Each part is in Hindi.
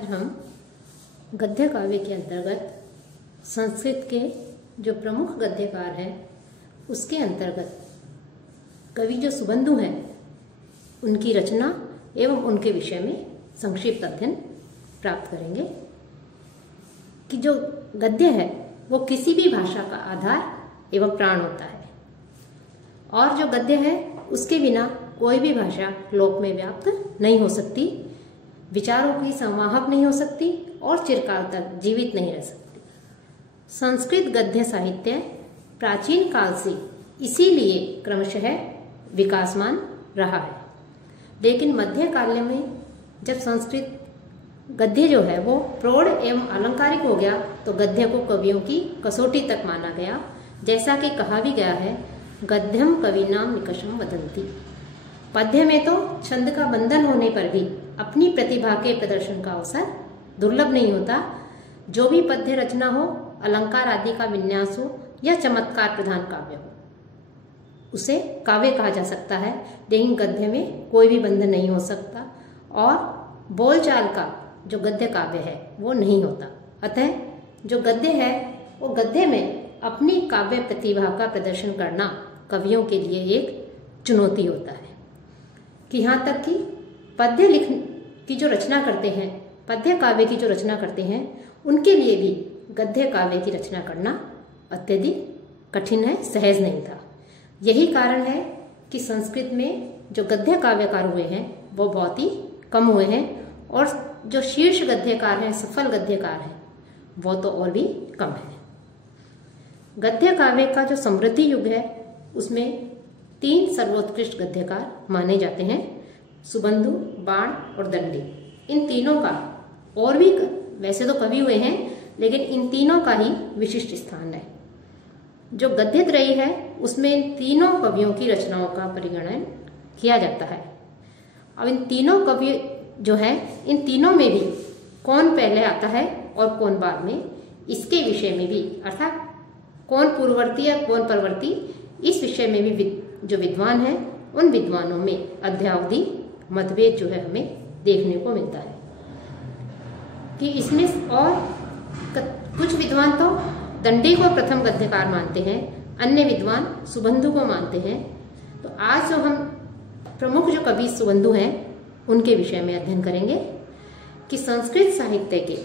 आज हम गद्य काव्य के अंतर्गत संस्कृत के जो प्रमुख गद्यकार हैं उसके अंतर्गत कवि जो सुबंधु हैं उनकी रचना एवं उनके विषय में संक्षिप्त अध्ययन प्राप्त करेंगे कि जो गद्य है वो किसी भी भाषा का आधार एवं प्राण होता है और जो गद्य है उसके बिना कोई भी भाषा लोक में व्याप्त नहीं हो सकती, विचारों की संवाहक नहीं हो सकती और चिरकाल तक जीवित नहीं रह सकती। संस्कृत गद्य साहित्य प्राचीन काल से इसीलिए क्रमशः विकासमान रहा है, लेकिन मध्यकाल में जब संस्कृत गद्य जो है वो प्रौढ़ एवं अलंकारिक हो गया तो गद्य को कवियों की कसौटी तक माना गया। जैसा कि कहा भी गया है, गद्यम कविनाम निकषम वदंती। पद्य में तो छंद का बंधन होने पर भी अपनी प्रतिभा के प्रदर्शन का अवसर दुर्लभ नहीं होता। जो भी पद्य रचना हो, अलंकार आदि का विन्यास हो या चमत्कार प्रधान काव्य हो, उसे काव्य कहा जा सकता है। लेकिन गद्य में कोई भी बंधन नहीं हो सकता और बोलचाल का जो गद्य काव्य है वो नहीं होता। अतः जो गद्य है वो गद्य में अपनी काव्य प्रतिभा का प्रदर्शन करना कवियों के लिए एक चुनौती होता है कि यहाँ तक कि पद्य लिखने की जो रचना करते हैं, पद्य काव्य की जो रचना करते हैं, उनके लिए भी गद्य काव्य की रचना करना अत्यधिक कठिन है, सहज नहीं था। यही कारण है कि संस्कृत में जो गद्य काव्यकार हुए हैं वो बहुत ही कम हुए हैं और जो शीर्ष गद्यकार हैं, सफल गद्यकार हैं, वो तो और भी कम है। गद्य काव्य का जो समृद्धि युग है उसमें 3 सर्वोत्कृष्ट गद्यकार माने जाते हैं, सुबंधु, बाण और दंडी। इन तीनों का और भी वैसे तो कवि हुए हैं, लेकिन इन तीनों का ही विशिष्ट स्थान है। जो गद्यत्रयी है उसमें इन तीनों कवियों की रचनाओं का परिगणन किया जाता है। अब इन तीनों कवि जो है, इन तीनों में भी कौन पहले आता है और कौन बाद में, इसके विषय में भी, अर्थात कौन पूर्ववर्ती या कौन परवर्ती, इस विषय में भी जो विद्वान हैं उन विद्वानों में अद्यावधि मतभेद जो है हमें देखने को मिलता है कि इसमें और कुछ विद्वान तो दंडी को प्रथम गद्यकार मानते हैं, अन्य विद्वान सुबंधु को मानते हैं। तो आज जो हम प्रमुख जो कवि सुबंधु हैं उनके विषय में अध्ययन करेंगे कि संस्कृत साहित्य के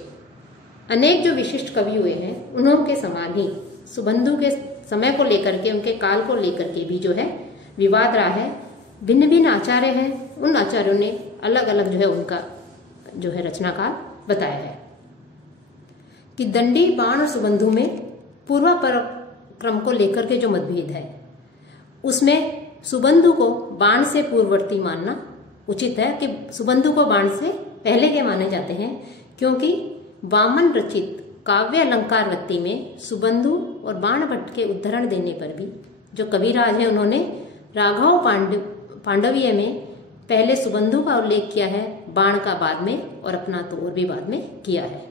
अनेक जो विशिष्ट कवि हुए हैं उनके समान ही सुबंधु के समय को लेकर के, उनके काल को लेकर के भी जो है विवाद रहा है। भिन्न भिन्न आचार्य हैं, उन आचार्यों ने अलग अलग जो है उनका जो है रचनाकाल बताया है कि दंडी, बाण और सुबंधु में पूर्वापर क्रम को लेकर के जो मतभेद है उसमें सुबंधु को बाण से पूर्ववर्ती मानना उचित है कि सुबंधु को बाण से पहले के माने जाते हैं, क्योंकि वामन रचित काव्य अलंकारवत्ती में सुबंधु और बाण भट्ट के उद्धरण देने पर भी जो कविराज है उन्होंने राघव पांडवीय में पहले सुबंधु का उल्लेख किया है, बाण का बाद में और अपना तो और भी बाद में किया है।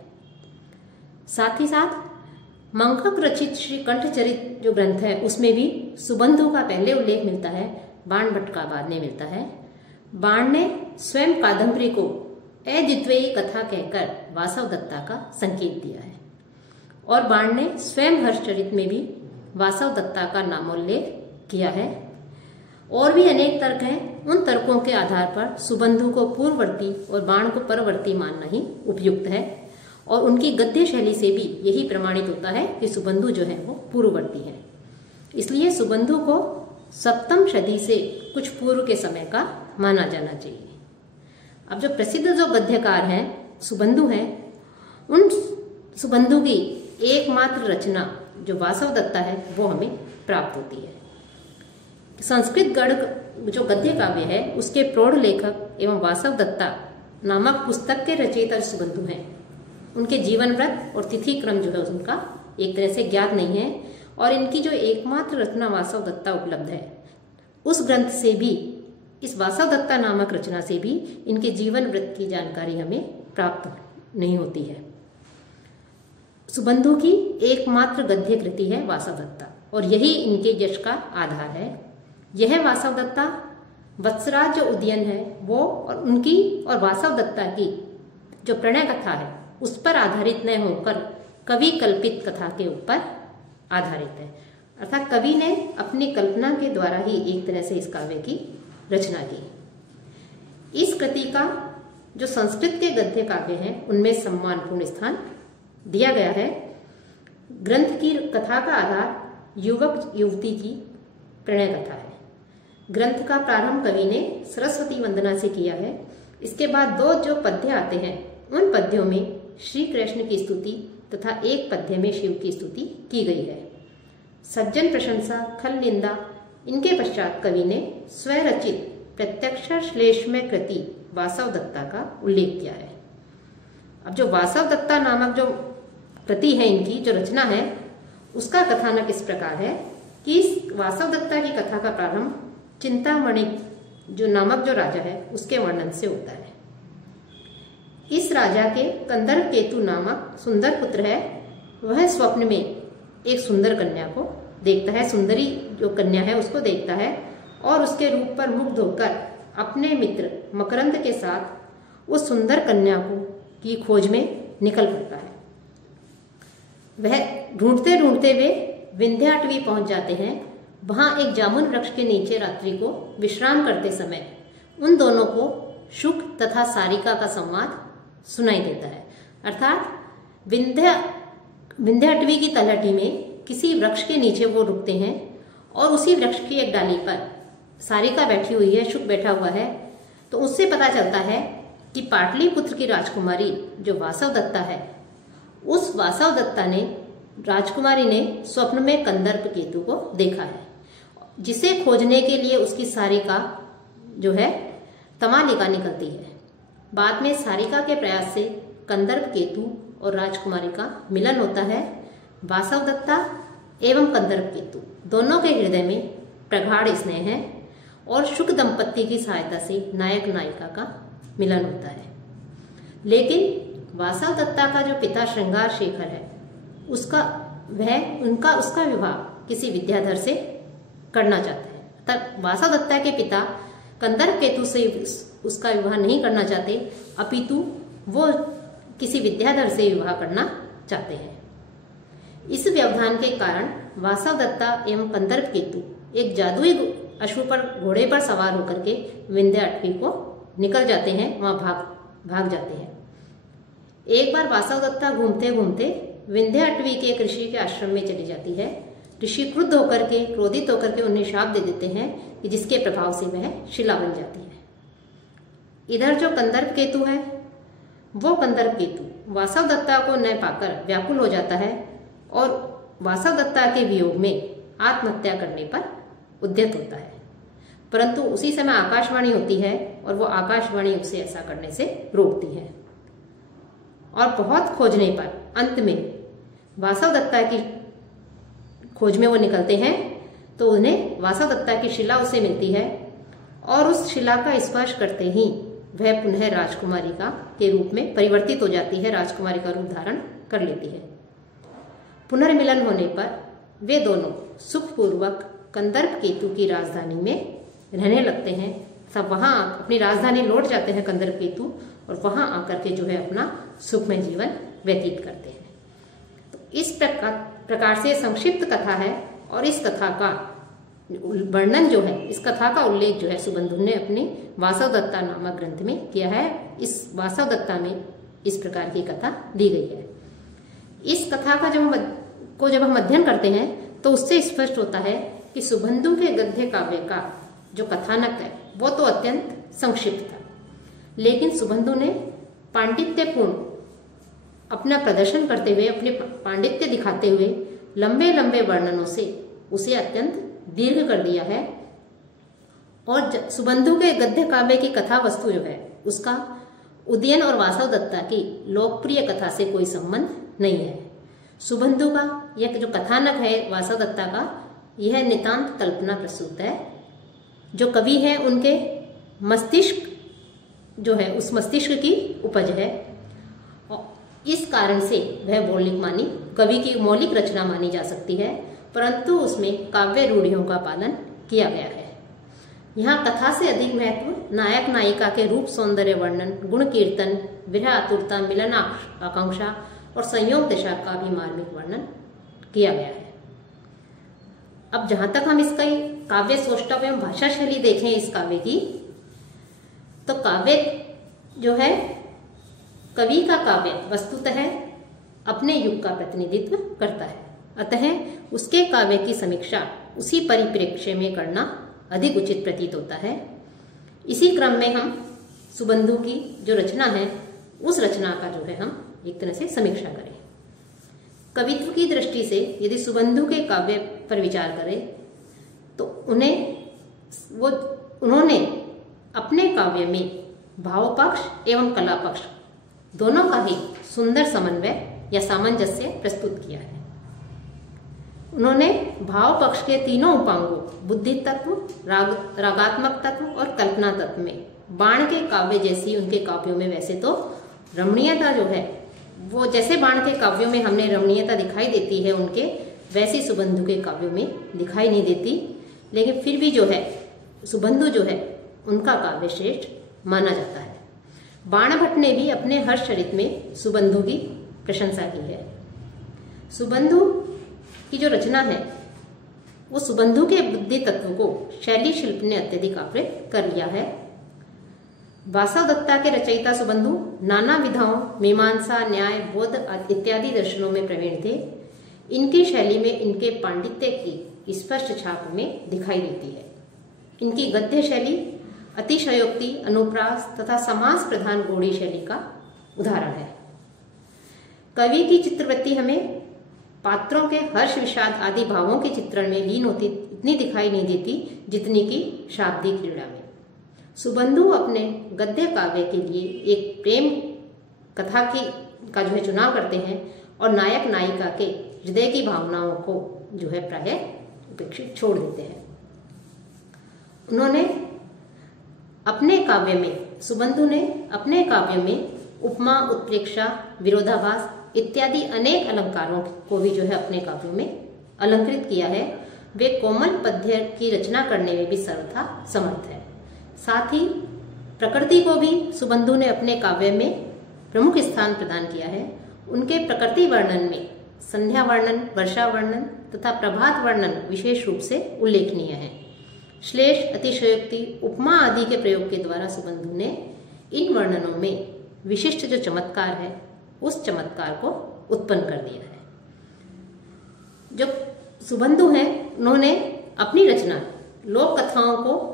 साथ ही साथ मंखक रचित श्री कंठचरित जो ग्रंथ है उसमें भी सुबंधु का पहले उल्लेख मिलता है, बाण भट्ट का बाद में मिलता है। बाण ने स्वयं कादम्बरी को अद्वितीय कथा कहकर वासव दत्ता का संकेत दिया है और बाण ने स्वयं हर्षचरित में भी वासव दत्ता का नामोल्लेख किया है। और भी अनेक तर्क हैं, उन तर्कों के आधार पर सुबंधु को पूर्ववर्ती और बाण को परवर्ती मानना ही उपयुक्त है और उनकी गद्य शैली से भी यही प्रमाणित होता है कि सुबंधु जो है वो पूर्ववर्ती है। इसलिए सुबंधु को 7वीं सदी से कुछ पूर्व के समय का माना जाना चाहिए। अब जो प्रसिद्ध जो गद्यकार हैं सुबंधु हैं, उन सुबंधु की एकमात्र रचना जो वासव दत्ता है वो हमें प्राप्त होती है। संस्कृत गढ़ जो गद्य काव्य है उसके प्रौढ़ लेखक एवं वासव दत्ता नामक पुस्तक के रचयिता सुबंधु हैं। उनके जीवन व्रत और तिथि क्रम जो है उनका एक तरह से ज्ञात नहीं है और इनकी जो एकमात्र रचना वासव दत्ता उपलब्ध है उस ग्रंथ से भी, इस वासव दत्ता नामक रचना से भी इनके जीवन वृत्त की जानकारी हमें प्राप्त नहीं होती है। सुबंधु की एकमात्र गद्य कृति है वासव दत्ता और यही इनके यश का आधार है। यह वासव दत्ता वत्सराज जो उदयन है वो और उनकी और वासव दत्ता की जो प्रणय कथा है उस पर आधारित न होकर कवि कल्पित कथा के ऊपर आधारित है। अर्थात कवि ने अपनी कल्पना के द्वारा ही एक तरह से इस काव्य की रचना की। इस कृति का जो संस्कृत के गद्य काव्य हैं उनमें सम्मानपूर्ण स्थान दिया गया है। ग्रंथ की कथा का आधार युवक युवती की प्रणय कथा है। ग्रंथ का प्रारंभ कवि ने सरस्वती वंदना से किया है। इसके बाद 2 जो पद्य आते हैं उन पद्यों में श्री कृष्ण की स्तुति तथा एक पद्य में शिव की स्तुति की गई है। सज्जन प्रशंसा, खल निंदा, इनके पश्चात कवि ने स्वरचित प्रत्यक्ष श्लेष्मय कृति वासव दत्ता का उल्लेख किया है। अब जो वासव दत्ता नामक जो कृति है, इनकी जो रचना है, उसका कथानक इस प्रकार है कि इस वासव दत्ता की कथा का प्रारंभ चिंतामणि जो नामक जो राजा है उसके वर्णन से होता है। इस राजा के कंदर्प केतु नामक सुंदर पुत्र है। वह स्वप्न में एक सुंदर कन्या को देखता है, सुंदरी जो कन्या है उसको देखता है और उसके रूप पर मुग्ध होकर अपने मित्र मकरंद के साथ उस सुंदर कन्या को की खोज में निकल पड़ता है। वह ढूंढते ढूंढते वे विंध्याटवी पहुंच जाते हैं। वहां एक जामुन वृक्ष के नीचे रात्रि को विश्राम करते समय उन दोनों को शुक तथा सारिका का संवाद सुनाई देता है। अर्थात विंध्याटवी की तलहटी में किसी वृक्ष के नीचे वो रुकते हैं और उसी वृक्ष की एक डाली पर सारिका बैठी हुई है, शुक बैठा हुआ है। तो उससे पता चलता है कि पाटलिपुत्र की राजकुमारी जो वासव दत्ता है, उस वासव दत्ता ने राजकुमारी ने स्वप्न में कंदर्प केतु को देखा है, जिसे खोजने के लिए उसकी सारिका जो है तमालिका निकलती है। बाद में सारिका के प्रयास से कंदर्प केतु और राजकुमारी का मिलन होता है। वासव दत्ता एवं कंदर्प केतु दोनों के हृदय में प्रगाढ़ स्नेह है और शुक दंपत्ति की सहायता से नायक नायिका का मिलन होता है। लेकिन वासव दत्ता का जो पिता श्रृंगार शेखर है उसका विवाह किसी विद्याधर से करना चाहता है। तब वासव दत्ता के पिता कंदर्प केतु से उसका विवाह नहीं करना चाहते, अपितु वो किसी विद्याधर से विवाह करना चाहते हैं। इस व्यवधान के कारण वासव दत्ता एवं कंदर्प केतु एक जादुई अश्व पर घोड़े पर सवार होकर के विंध्याटवी को निकल जाते हैं, वहां भाग जाते हैं। एक बार वासव दत्ता घूमते घूमते विंध्याटवी के एक ऋषि के आश्रम में चली जाती है। ऋषि क्रोधित होकर के उन्हें शाप दे देते हैं कि जिसके प्रभाव से वह शिला बन जाती है। इधर जो कंदर्प केतु है, वो कंदर्प केतु वासव दत्ता को न पाकर व्याकुल हो जाता है और वासव दत्ता के वियोग में आत्महत्या करने पर उद्यत होता है। परंतु उसी समय आकाशवाणी होती है और वो आकाशवाणी उसे ऐसा करने से रोकती है। और बहुत खोजने पर अंत में वासव दत्ता की खोज में वो निकलते हैं तो उन्हें वासव दत्ता की शिला उसे मिलती है और उस शिला का स्पर्श करते ही वह पुनः राजकुमारी का के रूप में परिवर्तित हो जाती है, राजकुमारी का रूप धारण कर लेती है। पुनर्मिलन होने पर वे दोनों सुखपूर्वक कंदर्प केतु की राजधानी में रहने लगते हैं। सब वहां अपनी राजधानी लौट जाते हैं कंदर्प केतु और वहां आकर के जो है अपना सुखमय जीवन व्यतीत करते हैं। तो इस प्रकार से संक्षिप्त कथा है और इस कथा का वर्णन जो है, इस कथा का उल्लेख जो है सुबंधु ने अपने वासव दत्ता नामक ग्रंथ में किया है। इस वासव दत्ता में इस प्रकार की कथा दी गई है। इस कथा का जब हम अध्ययन करते हैं तो उससे स्पष्ट होता है कि सुबंधु के गद्य काव्य का जो कथानक है वो तो अत्यंत संक्षिप्त था, लेकिन सुबंधु ने पांडित्यपूर्ण अपना प्रदर्शन करते हुए, अपने पांडित्य दिखाते हुए लंबे लंबे वर्णनों से उसे अत्यंत दीर्घ कर दिया है। और सुबंधु के गद्य काव्य की कथा वस्तु जो है उसका उदयन और वासव दत्ता की लोकप्रिय कथा से कोई संबंध नहीं है। सुबंधु का यह जो कथानक है वासव दत्ता का, यह नितांत कल्पना प्रसूत है। जो कवि है उनके मस्तिष्क जो है उस मस्तिष्क की उपज है। इस कारण से वह कवि की मौलिक रचना मानी जा सकती है, परंतु उसमें काव्य रूढ़ियों का पालन किया गया है। यहाँ कथा से अधिक महत्व नायक नायिका के रूप सौंदर्य वर्णन, गुण कीर्तन, विरह आतुरता, मिलन आकांक्षा और संयोग दशा का भी मार्मिक वर्णन किया गया है। अब जहां तक हम इसका काव्य सौष्ठव एवं भाषा शैली देखें इस काव्य की, तो काव्य जो है, कवि का काव्य वस्तुतः अपने युग का प्रतिनिधित्व करता है, अतः उसके काव्य की समीक्षा उसी परिप्रेक्ष्य में करना अधिक उचित प्रतीत होता है। इसी क्रम में हम सुबंधु की जो रचना है उस रचना का जो है हम एक तरह से समीक्षा करें। कवित्व की दृष्टि से यदि सुबंधु के काव्य पर विचार करें तो उन्होंने अपने काव्य में भाव पक्ष एवं कला पक्ष दोनों का ही सुंदर समन्वय या सामंजस्य प्रस्तुत किया है। उन्होंने भाव पक्ष के तीनों उपांगों बुद्धि तत्व, रागात्मक तत्व और कल्पना तत्व में बाण के काव्य जैसी उनके काव्यों में वैसे तो रमणीयता जो है वो जैसे बाण के काव्यों में हमने रमणीयता दिखाई देती है उनके, वैसी सुबंधु के काव्यों में दिखाई नहीं देती, लेकिन फिर भी जो है सुबंधु जो है उनका काव्य श्रेष्ठ माना जाता है। बाण भट्ट ने भी अपने हर्षचरित में सुबंधु की प्रशंसा की है। सुबंधु की जो रचना है वो सुबंधु के बुद्धि तत्व को शैली शिल्प ने अत्यधिक आवृत कर लिया है। वासव दत्ता के रचयिता सुबंधु नाना विधाओं मीमांसा, न्याय, बोध इत्यादि दर्शनों में प्रवीण थे। इनकी शैली में इनके पांडित्य की स्पष्ट छाप में दिखाई देती है। इनकी गद्य शैली अतिशयोक्ति, अनुप्रास तथा समास प्रधान गौड़ी शैली का उदाहरण है। कवि की चित्रवृत्ति हमें पात्रों के हर्ष, विषाद आदि भावों के चित्रण में लीन होती इतनी दिखाई नहीं देती जितनी की शाब्दिक क्रीड़ा में। सुबंधु अपने गद्य काव्य के लिए एक प्रेम कथा का जो है चुनाव करते हैं और नायक नायिका के हृदय की भावनाओं को जो है प्रायः उपेक्षित छोड़ देते हैं। सुबंधु ने अपने काव्य में उपमा, उत्प्रेक्षा, विरोधाभास इत्यादि अनेक अलंकारों को भी जो है अपने काव्यों में अलंकृत किया है। वे कोमल पद्य की रचना करने में भी सर्वथा समर्थ है। साथ ही प्रकृति को भी सुबंधु ने अपने काव्य में प्रमुख स्थान प्रदान किया है। उनके प्रकृति वर्णन में संध्या वर्णन, वर्षा वर्णन तथा प्रभात वर्णन विशेष रूप से उल्लेखनीय है। श्लेष, अतिशयोक्ति, उपमा आदि के प्रयोग के द्वारा सुबंधु ने इन वर्णनों में विशिष्ट जो चमत्कार है उस चमत्कार को उत्पन्न कर दिया है। जो सुबंधु हैं उन्होंने अपनी रचना लोक कथाओं को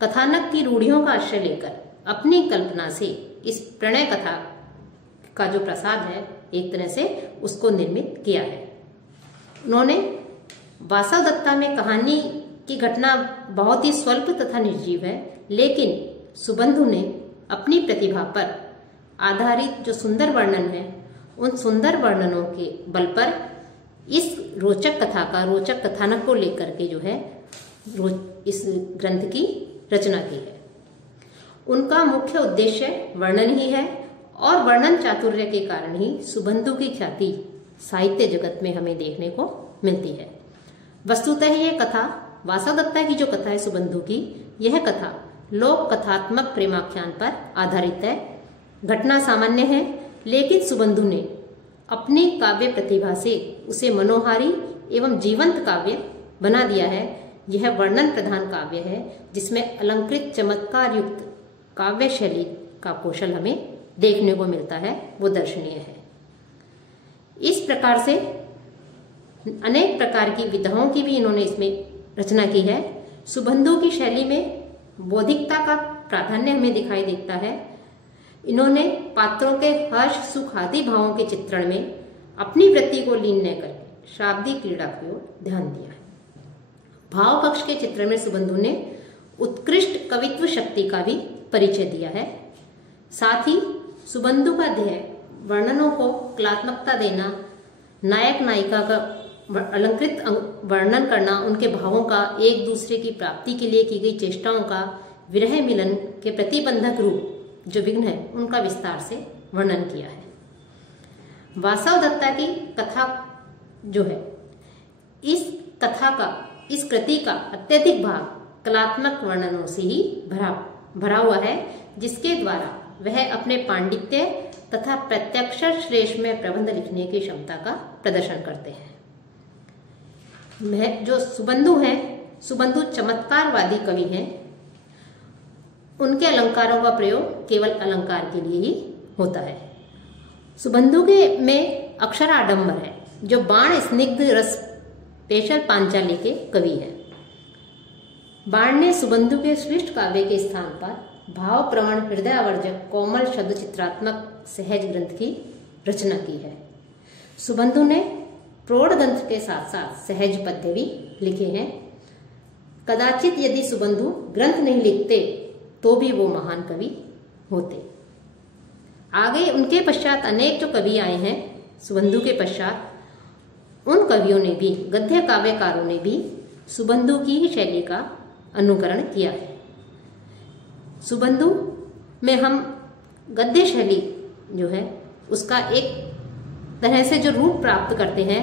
कथानक की रूढ़ियों का आश्रय लेकर अपनी कल्पना से इस प्रणय कथा का जो प्रसाद है एक तरह से उसको निर्मित किया है। उन्होंने वासव दत्ता में कहानी की घटना बहुत ही स्वल्प तथा निर्जीव है, लेकिन सुबंधु ने अपनी प्रतिभा पर आधारित जो सुंदर वर्णन है उन सुंदर वर्णनों के बल पर इस रोचक कथा का रोचक कथानक को लेकर के जो है इस ग्रंथ की रचना की है। उनका मुख्य उद्देश्य वर्णन ही है और वर्णन चातुर्य के कारण ही सुबंधु की ख्याति साहित्य जगत में हमें देखने को मिलती है। वस्तुतः ये कथा वासव दत्ता की जो कथा है सुबंधु की, यह कथा लोक कथात्मक प्रेमाख्यान पर आधारित है। घटना सामान्य है, लेकिन सुबंधु ने अपनी काव्य प्रतिभा से उसे मनोहारी एवं जीवंत काव्य बना दिया है। यह वर्णन प्रधान काव्य है जिसमें अलंकृत चमत्कार युक्त काव्य शैली का कौशल हमें देखने को मिलता है, वो दर्शनीय है। इस प्रकार से अनेक प्रकार की विधाओं की भी इन्होंने इसमें रचना की है। सुबंधु की शैली में बौद्धिकता का प्राधान्य हमें दिखाई देता है। इन्होंने पात्रों के हर्ष, सुख आदि भावों के चित्रण में अपनी वृत्ति को लीन न करके शाब्दिक क्रीड़ा की ओर ध्यान दिया है। भाव पक्ष के चित्रण में सुबंधु ने उत्कृष्ट कवित्व शक्ति का भी परिचय दिया है। साथ ही सुबंधु का ध्येय वर्णनों को कलात्मकता देना, नायक नायिका का अलंकृत वर्णन करना, उनके भावों का एक दूसरे की प्राप्ति के लिए की गई चेष्टाओं का, विरह मिलन के प्रतिबंधक रूप जो विघ्न है उनका विस्तार से वर्णन किया है। वासव दत्ता की कथा जो है, इस कथा का, इस कृति का अत्यधिक भाग कलात्मक वर्णनों से ही भरा हुआ है, जिसके द्वारा वह अपने पांडित्य तथा प्रत्यक्षर श्लेष में प्रबंध लिखने की क्षमता का प्रदर्शन करते हैं। जो सुबंधु हैं, सुबंधु चमत्कारवादी कवि हैं। उनके अलंकारों का प्रयोग केवल अलंकार के लिए ही होता है। सुबंधु के में अक्षर आडंबर है, जो बाण स्निग्ध रस पेशल पांचाली के कवि हैं। बाण ने सुबंधु के श्रेष्ठ काव्य के स्थान पर भाव प्रवण हृदयावर्जक कोमल शब्द चित्रात्मक सहज ग्रंथ की रचना की है। सुबंधु ने प्रौढ़ ग्रंथ के साथ साथ सहज पद्य भी लिखे हैं। कदाचित यदि सुबंधु ग्रंथ नहीं लिखते तो भी वो महान कवि होते। आगे उनके पश्चात अनेक जो कवि आए हैं सुबंधु के पश्चात, उन कवियों ने भी, गद्य काव्यकारों ने भी सुबंधु की ही शैली का अनुकरण किया है। सुबंधु में हम गद्य शैली जो है उसका एक तरह से जो रूप प्राप्त करते हैं,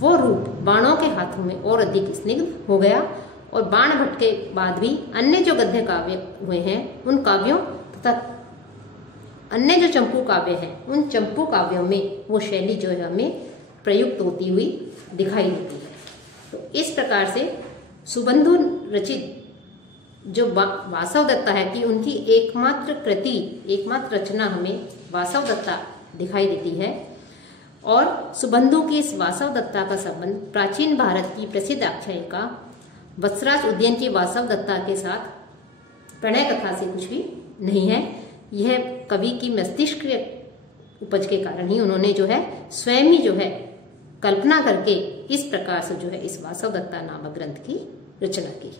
वो रूप बाणों के हाथों में और अधिक स्निग्ध हो गया। और बाण भट्ट के बाद भी अन्य जो गद्य काव्य हुए हैं, उन काव्यों तथा अन्य जो चंपू काव्य हैं, उन चंपू काव्यों में वो शैली जो है हमें प्रयुक्त होती हुई दिखाई देती है। तो इस प्रकार से सुबंधु रचित जो वासव दत्ता है कि उनकी एकमात्र कृति, एकमात्र रचना हमें वासव दत्ता दिखाई देती है। और सुबंधु की इस वासव दत्ता का संबंध प्राचीन भारत की प्रसिद्ध आख्यायिका वत्सराज उद्यन की वासव दत्ता के साथ प्रणय कथा से कुछ भी नहीं है। यह कवि की मस्तिष्क उपज के कारण ही उन्होंने जो है स्वयं ही जो है कल्पना करके इस प्रकार से जो है इस वासव दत्ता नामक ग्रंथ की रचना की।